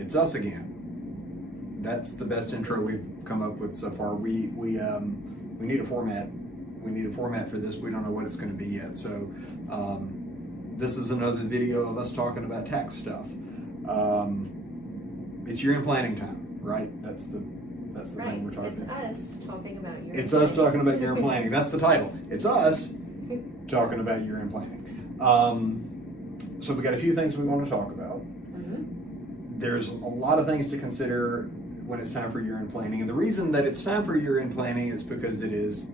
It's us again. That's the best intro we've come up with so far. We need a format. We need a format for this. We don't know what it's going to be yet. So this is another video of us talking about tax stuff. It's year-end planning time, right? That's the thing we're talking about. It's us talking about year-end It's us talking about year-end planning. That's the title. It's us talking about year-end planning. So we got a few things we want to talk about. There's a lot of things to consider when it's time for year-end planning. And the reason that it's time for year-end planning is because it is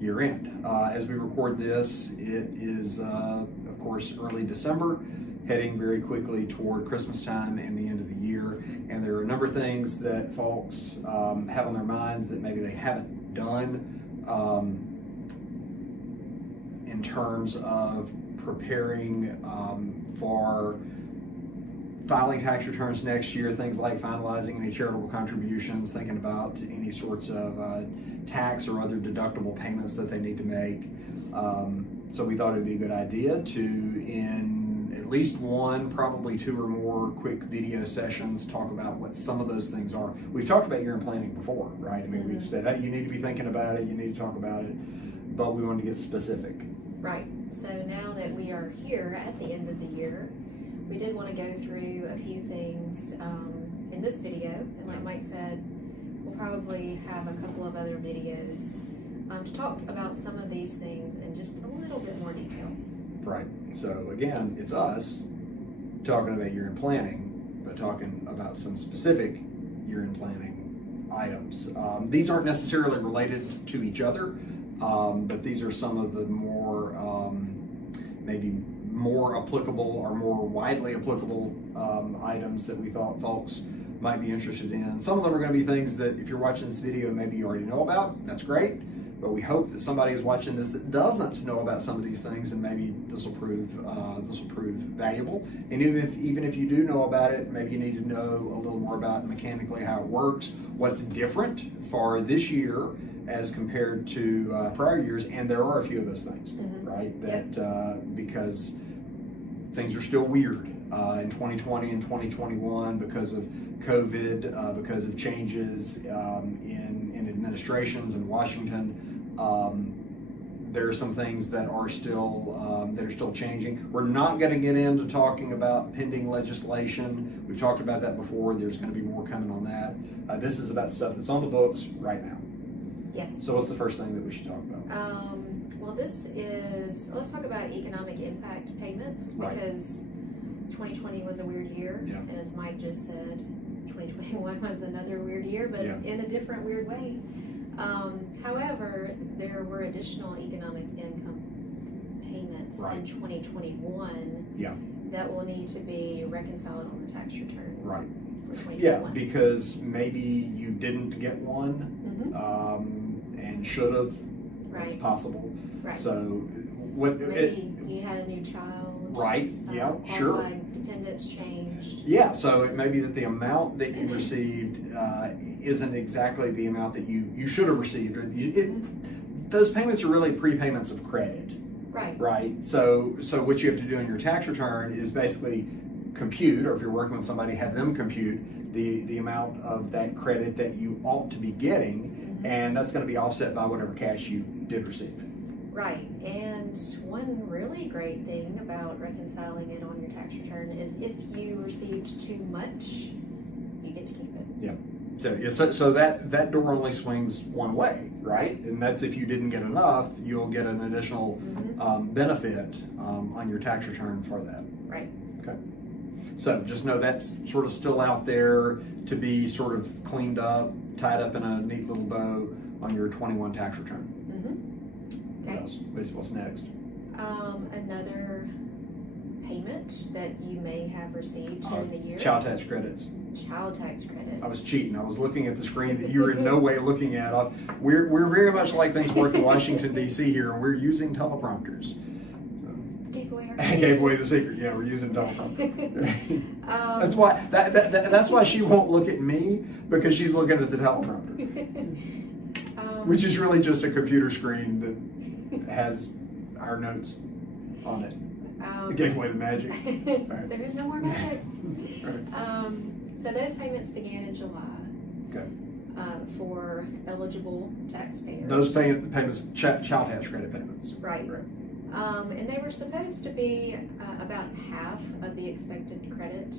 year-end. As we record this, it is, of course, early December, heading very quickly toward Christmas time and the end of the year. And there are a number of things that folks have on their minds that maybe they haven't done in terms of preparing for filing tax returns next year, things like finalizing any charitable contributions, thinking about any sorts of tax or other deductible payments that they need to make. So we thought it'd be a good idea to, in at least one, probably two or more quick video sessions, talk about what some of those things are. We've talked about year-end planning before, right? I mean, we've said, hey, you need to be thinking about it, you need to talk about it, but we wanted to get specific. Right. So now that we are here at the end of the year, we did want to go through a few things in this video, and like Mike said, we'll probably have a couple of other videos to talk about some of these things in just a little bit more detail. Right. So again, it's us talking about year-end planning, but talking about some specific year-end planning items. These aren't necessarily related to each other, but these are some of the more maybe more applicable or more widely applicable items that we thought folks might be interested in. Some of them are going to be things that if you're watching this video, maybe you already know about. That's great. But we hope that somebody is watching this that doesn't know about some of these things, and maybe this will prove valuable. And even if you do know about it, maybe you need to know a little more about mechanically how it works, what's different for this year as compared to prior years. And there are a few of those things, right? That because things are still weird in 2020 and 2021 because of COVID, because of changes in administrations in Washington. There are some things that are still changing. We're not going to get into talking about pending legislation. We've talked about that before. There's going to be more coming on that. This is about stuff that's on the books right now. Yes. So what's the first thing that we should talk about? Well, let's talk about economic impact payments, because 2020 was a weird year, and as Mike just said, 2021 was another weird year, but in a different weird way. However, there were additional economic income payments in 2021 that will need to be reconciled on the tax return. Right. For 2021. Yeah, because maybe you didn't get one and should have. It's possible. Right. So maybe you had a new child. Right. Yeah. Sure. Dependents changed. Yeah. So it may be that the amount that you received isn't exactly the amount that you should have received. Those payments are really prepayments of credit. Right. Right. So what you have to do in your tax return is basically compute, or if you're working with somebody, have them compute the amount of that credit that you ought to be getting, and that's going to be offset by whatever cash you did receive. Right, and one really great thing about reconciling it on your tax return is if you received too much, you get to keep it. Yeah. So that door only swings one way, right? And that's if you didn't get enough, you'll get an additional benefit on your tax return for that. Right. Okay. So just know that's sort of still out there to be sort of cleaned up, tied up in a neat little bow on your 21 tax return. Okay. What's next? Another payment that you may have received during the year. Child tax credits. Child tax credits. I was cheating. I was looking at the screen that you were in no way looking at. We're very much like things work in Washington, D.C. here, and we're using teleprompters. Gave away the secret. Yeah, we're using teleprompter. That's why she won't look at me, because she's looking at the teleprompter, which is really just a computer screen that has our notes on it. It gave away the magic. Right. There is no more magic. Right. So those payments began in July. Okay. For eligible taxpayers. Those payments, child tax credit payments. Right. And they were supposed to be about half of the expected credit,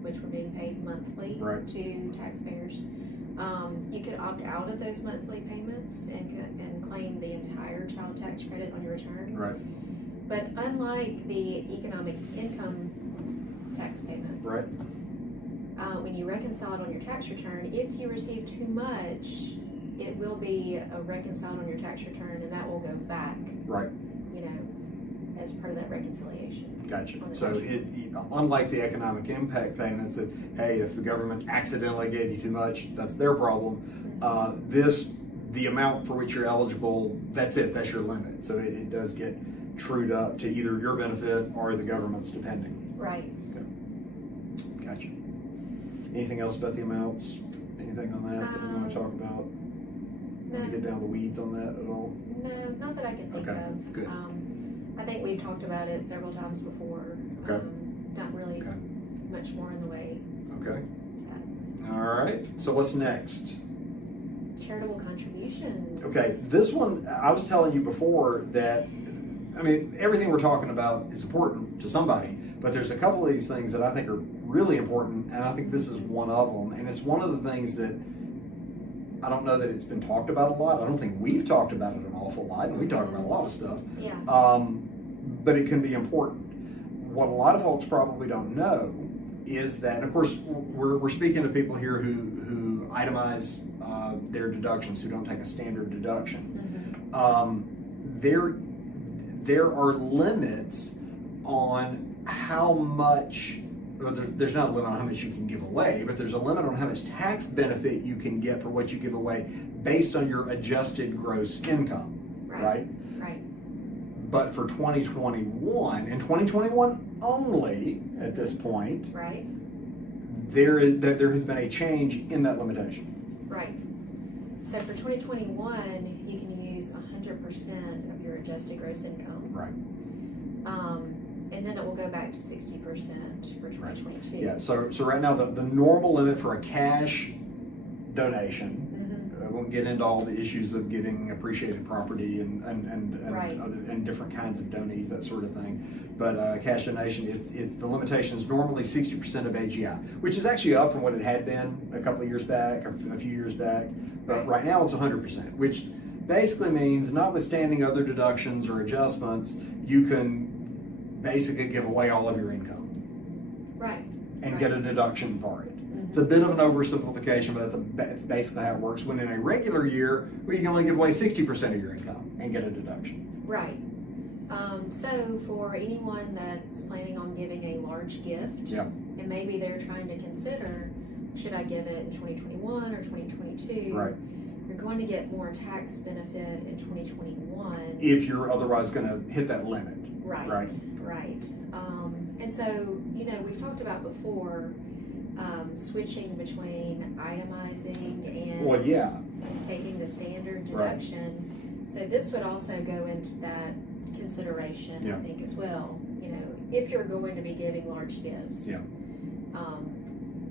which were being paid monthly to taxpayers. You could opt out of those monthly payments and claim the entire child tax credit on your return. Right. But unlike the economic income tax payments, when you reconcile it on your tax return, if you receive too much, it will be reconciled on your tax return, and that will go back. Right. You know, as part of that reconciliation. Gotcha. So unlike the economic impact payments that, hey, if the government accidentally gave you too much, that's their problem. The amount for which you're eligible, that's it, that's your limit. So it does get trued up to either your benefit or the government's, depending. Right. Okay. Gotcha. Anything else about the amounts? Anything on that you want to talk about? No. Want to get down the weeds on that at all? No, not that I can think of. Good. I think we've talked about it several times before. Okay. Not really much more in the way. Okay. All right. So what's next? Charitable contributions. Okay. This one, I was telling you before that, I mean, everything we're talking about is important to somebody, but there's a couple of these things that I think are really important, and I think this is one of them. And it's one of the things that I don't know that it's been talked about a lot. I don't think we've talked about it an awful lot, and we talk about a lot of stuff. Yeah. But it can be important. What a lot of folks probably don't know is that, and of course, we're speaking to people here who itemize their deductions, who don't take a standard deduction. There are limits on how much. Well, there's not a limit on how much you can give away, but there's a limit on how much tax benefit you can get for what you give away based on your adjusted gross income, right? But for 2021, and 2021 only at this point, there has been a change in that limitation. Right. So for 2021, you can use 100% of your adjusted gross income. Right. And then it will go back to 60% for 2022. Yeah, so right now the normal limit for a cash donation, I won't get into all the issues of giving appreciated property and different kinds of donees, that sort of thing. But cash donation, it's the limitation is normally 60% of AGI, which is actually up from what it had been a couple of years back, or a few years back. But right now it's 100%, which basically means, notwithstanding other deductions or adjustments, you can basically give away all of your income. And get a deduction for it. It's a bit of an oversimplification, but that's basically how it works. When in a regular year, you can only give away 60% of your income and get a deduction. Right. So for anyone that's planning on giving a large gift, and maybe they're trying to consider, should I give it in 2021 or 2022? Right. You're going to get more tax benefit in 2021 if you're otherwise going to hit that limit. Right. And so, we've talked about before switching between itemizing and taking the standard deduction. So this would also go into that consideration, I think, as well. If you're going to be giving large gifts,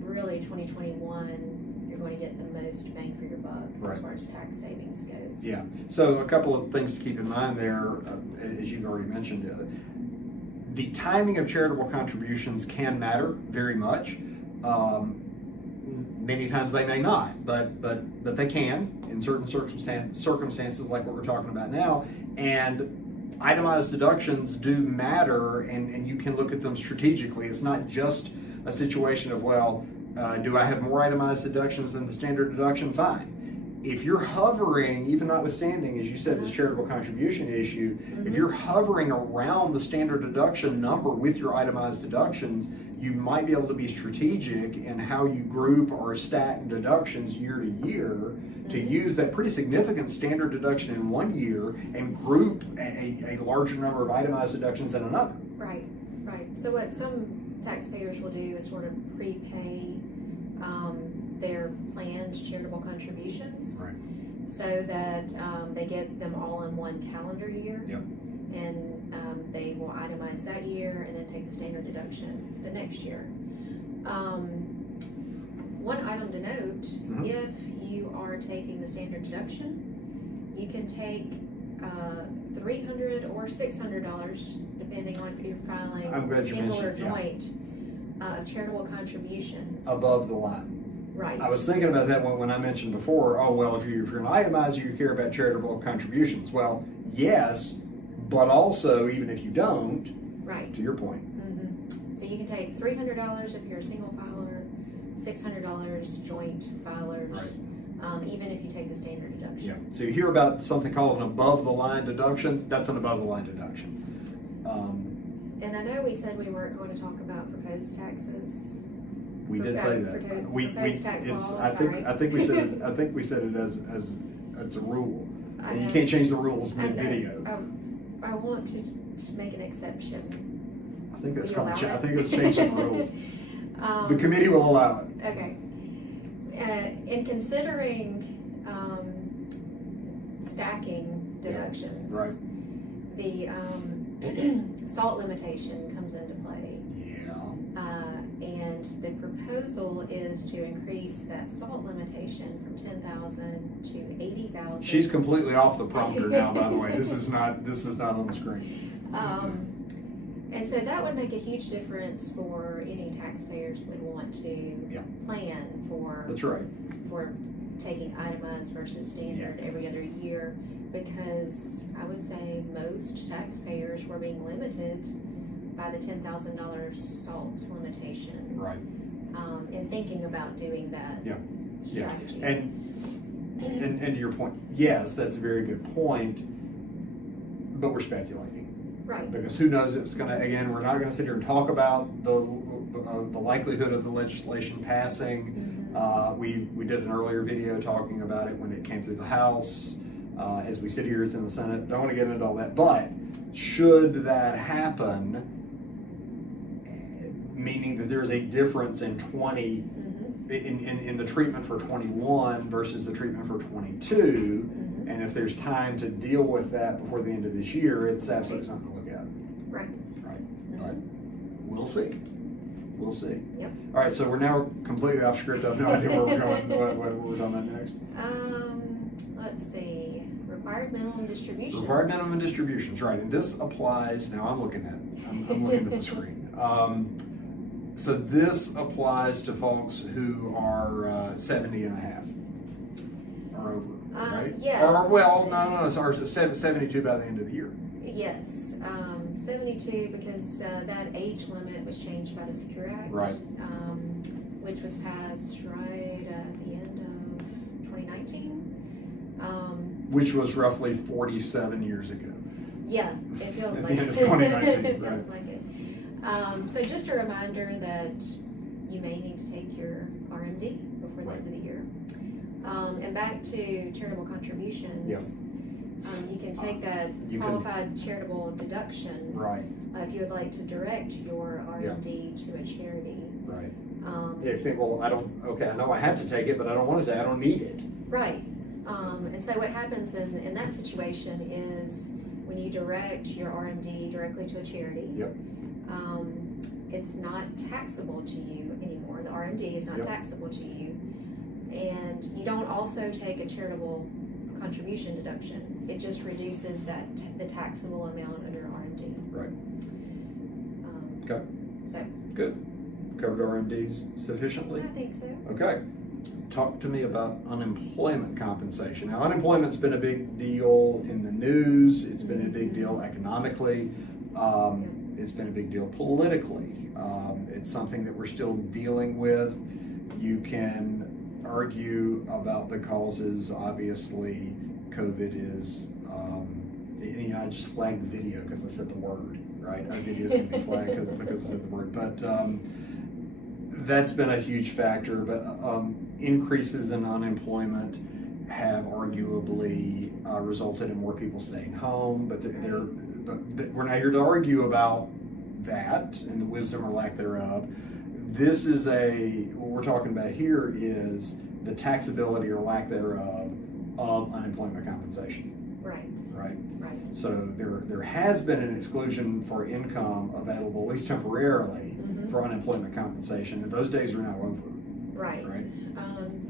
really 2021, you're going to get the most bang for your buck as far as tax savings goes. Yeah. So a couple of things to keep in mind there, as you've already mentioned. The timing of charitable contributions can matter very much. Many times they may not, but they can in certain circumstances, like what we're talking about now. And itemized deductions do matter, and you can look at them strategically. It's not just a situation of, do I have more itemized deductions than the standard deduction? Fine. If you're hovering, even notwithstanding, as you said, this charitable contribution issue, if you're hovering around the standard deduction number with your itemized deductions, you might be able to be strategic in how you group or stack deductions year to year to use that pretty significant standard deduction in one year and group a larger number of itemized deductions in another. Right. So what some taxpayers will do is sort of prepay their planned charitable contributions, so that they get them all in one calendar year, and they will itemize that year and then take the standard deduction the next year. one item to note, if you are taking the standard deduction, you can take $300 or $600, depending on if you're filing single or joint, charitable contributions. Above the line. Right. I was thinking about that when I mentioned before, oh, well, if you're an itemizer, you care about charitable contributions. Well, yes, but also, even if you don't, right. To your point. So you can take $300 if you're a single filer, $600 joint filers, right. Even if you take the standard deduction. Yeah. So you hear about something called an above-the-line deduction. That's an above-the-line deduction. And I know we said we weren't going to talk about proposed taxes. We did say that. I think we said it as a rule. And you can't change the rules mid-video. I want to make an exception. I think that's changing the rules. The committee will allow it. Okay. In considering stacking deductions, right. The SALT limitation comes into play. And the proposal is to increase that SALT limitation from 10,000 to 80,000. She's completely off the prompter now, by the way. This is not on the screen. And so that would make a huge difference for any taxpayers that would want to plan for. That's right. For taking itemized versus standard every other year, because I would say most taxpayers were being limited by the $10,000 SALT limitation. Right. And thinking about doing that strategy. And to your point, yes, that's a very good point, but we're speculating. Right. Because who knows if it's going to, again, we're not going to sit here and talk about the likelihood of the legislation passing. We did an earlier video talking about it when it came through the House. As we sit here, it's in the Senate. Don't want to get into all that. But should that happen, meaning that there's a difference in in the treatment for 21 versus the treatment for 22, and if there's time to deal with that before the end of this year, it's absolutely something to look at. Right. But we'll see. We'll see. Yep. All right, so we're now completely off script. I have no idea where we're going. What we're talking about next? Let's see. Required minimum distributions. Required minimum distributions, right? And this applies. Now I'm looking at the screen. So this applies to folks who are 70 and a half or over, right? Yes. Or, well, no, sorry, 72 by the end of the year. Yes, 72 because that age limit was changed by the Secure Act, right? Which was passed right at the end of 2019. Which was roughly 47 years ago. Yeah, it feels at like the end of 2019. it feels like it. So just a reminder that you may need to take your RMD before the end of the year. And back to charitable contributions. You can take that qualified charitable deduction, right? If you would like to direct your RMD to a charity, right? If you think, well, I know I have to take it, but I don't want to take it. I don't need it, right? And so what happens in that situation is when you direct your RMD directly to a charity, it's not taxable to you anymore. The RMD is not taxable to you, and you don't also take a charitable contribution deduction. It just reduces the taxable amount of your RMD. Right. Okay. So good. Covered RMDs sufficiently? I think so. Okay. Talk to me about unemployment compensation. Now, unemployment's been a big deal in the news. It's been a big deal economically. It's been a big deal politically. It's something that we're still dealing with. You can argue about the causes. Obviously, COVID is, I just flagged the video because I said the word, right? Our video's going to be flagged because I said the word. But that's been a huge factor. But increases in unemployment have arguably resulted in more people staying home. But we're not here to argue about that and the wisdom or lack thereof. This is what we're talking about here is the taxability or lack thereof of unemployment compensation. Right. Right. So there has been an exclusion for income available, at least temporarily, for unemployment compensation, and those days are now over. Right.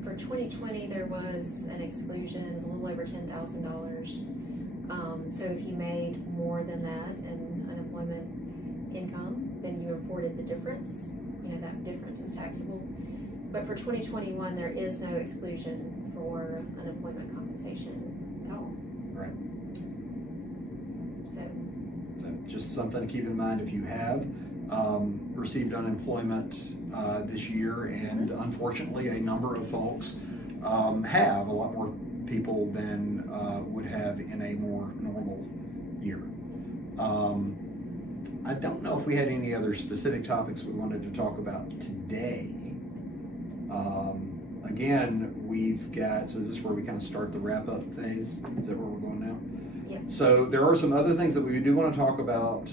For 2020, there was an exclusion. It was a little over $10,000. So if you made more than that in unemployment income, then you reported the difference. That difference is taxable. But for 2021, there is no exclusion for unemployment compensation at all. Right. So just something to keep in mind if you have received unemployment this year, and unfortunately a number of folks have, a lot more people than would have in a more normal year. I don't know if we had any other specific topics we wanted to talk about today. Again, we've got, so is this where we kind of start the wrap-up phase? Is that where we're going now? Yep. So there are some other things that we do want to talk about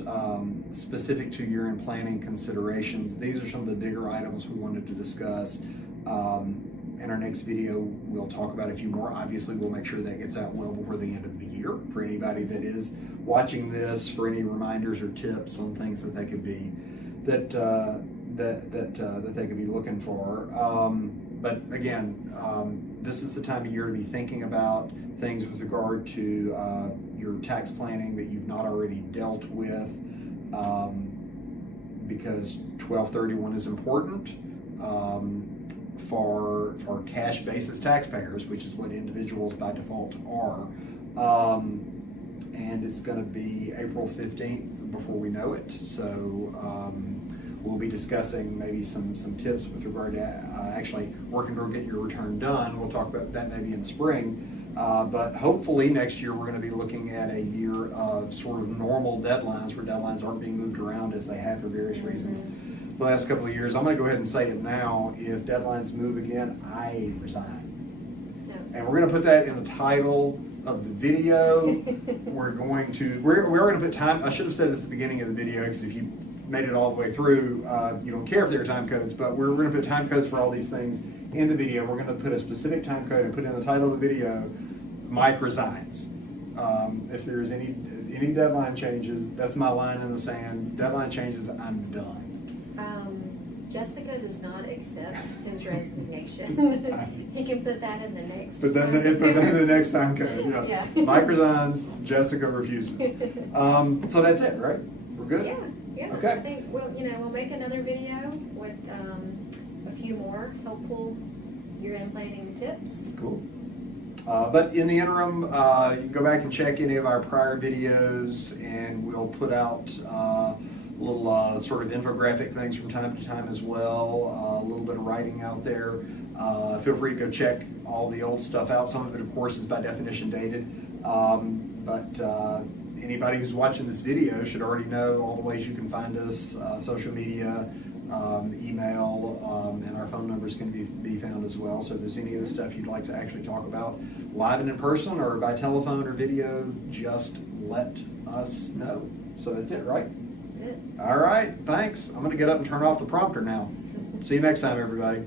specific to year-end planning considerations. These are some of the bigger items we wanted to discuss. In our next video, we'll talk about a few more. Obviously, we'll make sure that gets out well before the end of the year for anybody that is watching this, for any reminders or tips on things that they could be that they could be looking for. But again, this is the time of year to be thinking about things with regard to your tax planning that you've not already dealt with, because 1231 is important for cash basis taxpayers, which is what individuals by default are. And it's going to be April 15th before we know it. So we'll be discussing maybe some tips with regard to actually working toward getting your return done. We'll talk about that maybe in the spring. But hopefully next year we're going to be looking at a year of sort of normal deadlines, where deadlines aren't being moved around as they have for various reasons the last couple of years. I'm going to go ahead and say it now. If deadlines move again, I resign. No. And we're going to put that in the title of the video. we're going to put time. I should have said this at the beginning of the video, because if you made it all the way through, you don't care if there are time codes, but we're going to put time codes for all these things in the video. We're going to put a specific time code and put in the title of the video, Mike resigns. If there's any deadline changes, that's my line in the sand. Deadline changes, I'm done. Jessica does not accept his resignation. He can put that in the next. Put that in the next time code. Yeah. Yeah. Mike resigns. Jessica refuses. So that's it, right? We're good. Yeah. Okay. I think we'll make another video with a few more helpful year-end planning tips. Cool. But in the interim, you can go back and check any of our prior videos, and we'll put out little sort of infographic things from time to time as well, a little bit of writing out there. Feel free to go check all the old stuff out. Some of it, of course, is by definition dated, but anybody who's watching this video should already know all the ways you can find us, social media, email, and our phone numbers can be found as well. So if there's any of the stuff you'd like to actually talk about live and in person, or by telephone or video, just let us know. So that's it, right? That's it. All right, thanks. I'm going to get up and turn off the prompter now. See you next time, everybody.